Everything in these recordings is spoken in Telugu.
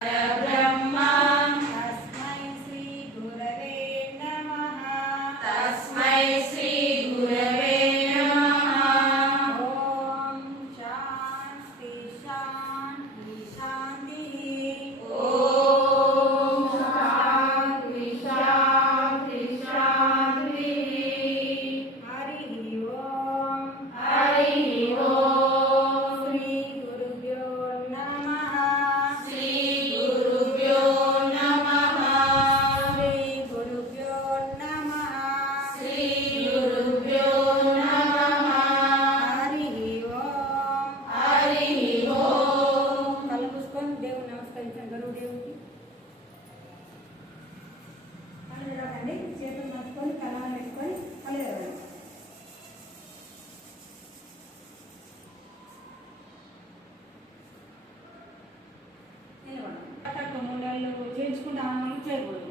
परब्रह्म तस्मै श्री गुरवे नमः। तस्मै श्री गुरवे नमः। ओम शांति शांति शांति। ओम शांति शांति शांति। हरि ओम। हरि ओम। श्री गुरुभ्यो नमः। श्री गुरुभ्यो नमः। श्री गुरुभ्यो नमः। श्री गुरुभ्यो नमः। हरि ओम। हरि ओम। कल पुष्पन देव नमस्कరించండి గురువు దేవునికి. కళ్ళు తెరవండి, చేతులు నడుచుకొని కళ్ళని పెట్టుకొని కళ్ళు తెరవండి. నిలబడండి. అట్టకు 3 నెలలు చేయించుకుంటామని చేయకూడదు.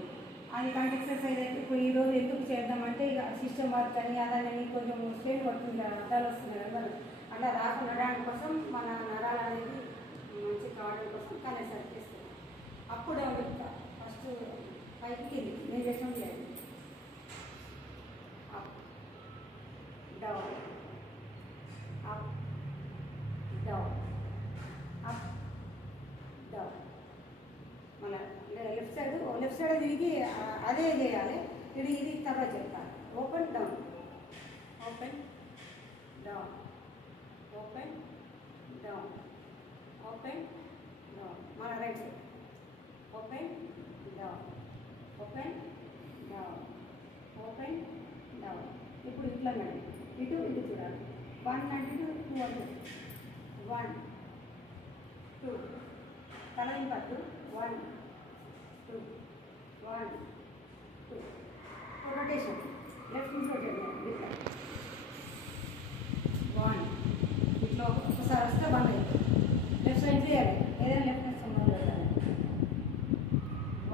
అది కంటి ఎక్సర్సైజ్ అయితే ఇప్పుడు ఈ రోజు ఎందుకు చేద్దామంటే ఇక సిస్టమ్ వర్క్ అని అదని కొంచెం స్ట్రెయిన్ పడుతుంది కదా, అడ్డాలు వస్తుంది కదా, అలా రాకుండా దానికోసం మన నరాలు అనేది మంచి కావడం కోసం కానీ సరిచేస్తాం. అప్పుడు చెప్తా ఫస్ట్ పైకి కింది నేను చేసినట్టు లేదు. Up down up down up down. మన లెఫ్ట్ సైడ్ తిరిగి అదే చేయాలి. ఇది తర్వాత చెప్తాను. Open down open down open down open down. మన right side open down open down open down. ఇప్పుడు ఇట్లా మేడం ఇటు ఇటు చూడాలి. 1 అంటే 2 అంటే 1 2 తల ఇంపట్టు 1 2 1 2. రొటేషన్ లెఫ్ట్ నుంచి రొటేట్ ఇట్లా 1 ఇట్లా ఒకసారి వస్తే బంద్ అవుతుంది. లెఫ్ట్ సైడ్ చేయాలి, ఏదైనా లెఫ్ట్ సైడ్ సంబంధం పెట్టాలి.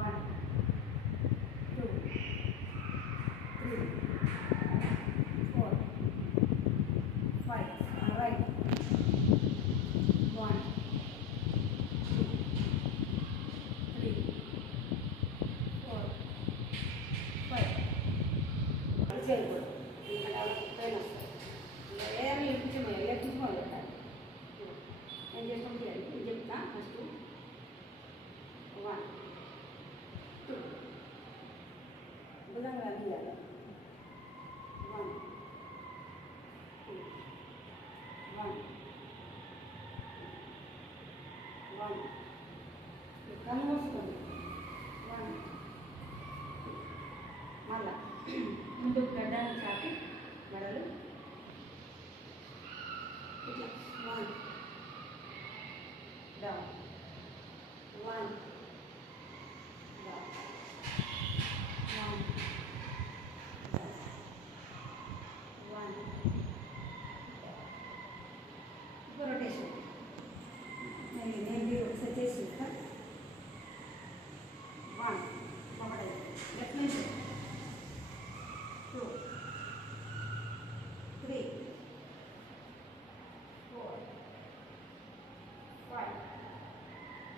1 2 3 4 5 రైట్ 1 2 3 4 5. అది చేయకూడదు, పెయిన్ వస్తుంది. ఏదైనా లెఫ్ట్ నుంచి మొదలు పెట్టాలి. నేను చేసినప్పుడు నేను చెప్తా. ఫస్ట్ 1 2 భుజంగా తీయాలి. 1 2 1 1 కళ్ళు మూసుకోండి. 1 2 మళ్ళా ముందు గడ్డాన్ని చాపి మెడలు ఇట్లా 1 డౌన్ 1 డౌన్ 1 1. ఇప్పుడు రొటేషన్ నేను ఒకసారి చేసి 1 ఒకటి లెఫ్ట్ నుంచి 2 3 4 5.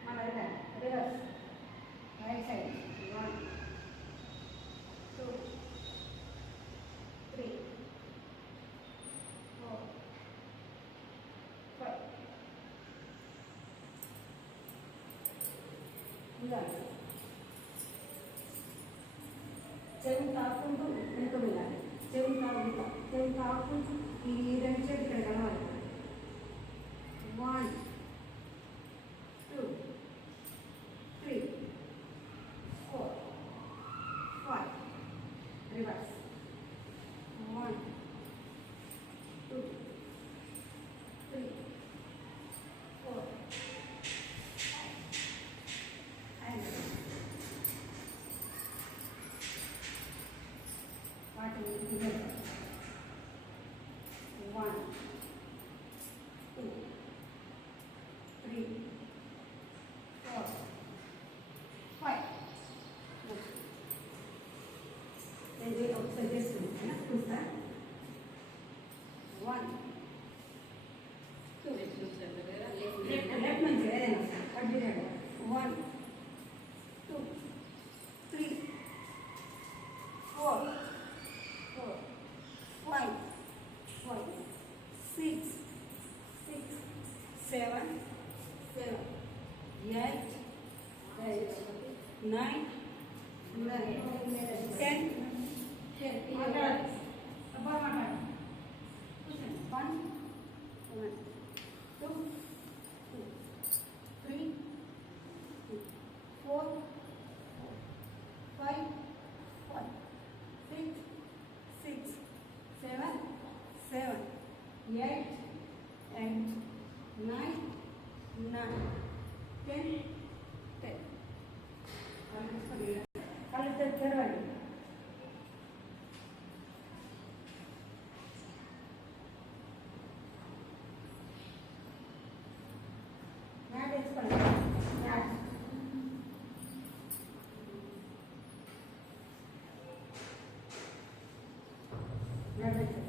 మన రివర్స్ రైట్ సైడ్ 1 2 3 4 5. ఇలా చెవి తాకుంటూ వెనుక వెళ్ళాలి. చెవి తాకుంటూ ఈ 2 చెవి ఇక్కడ కలవాలి. 1 2 3 4 5. రివర్స్ 1 2 3 4 5. వాటిని 1 2 3 4 5. నేను ఒకసారి చేస్తున్నాను చూస్తా. 1 2 లెఫ్ట్ నుంచి ఏదైనా 1 9, 10. మాట్లాడాలి అబ్బా మాట్లాడాలి కూర్చోండి 1 2 3 4 5 6 7 8 9 10 కళ్ళు తెరవండి మ్యాట్ వేసుకోండి మ్యాట్ మ్యాట్ వేసుకోండి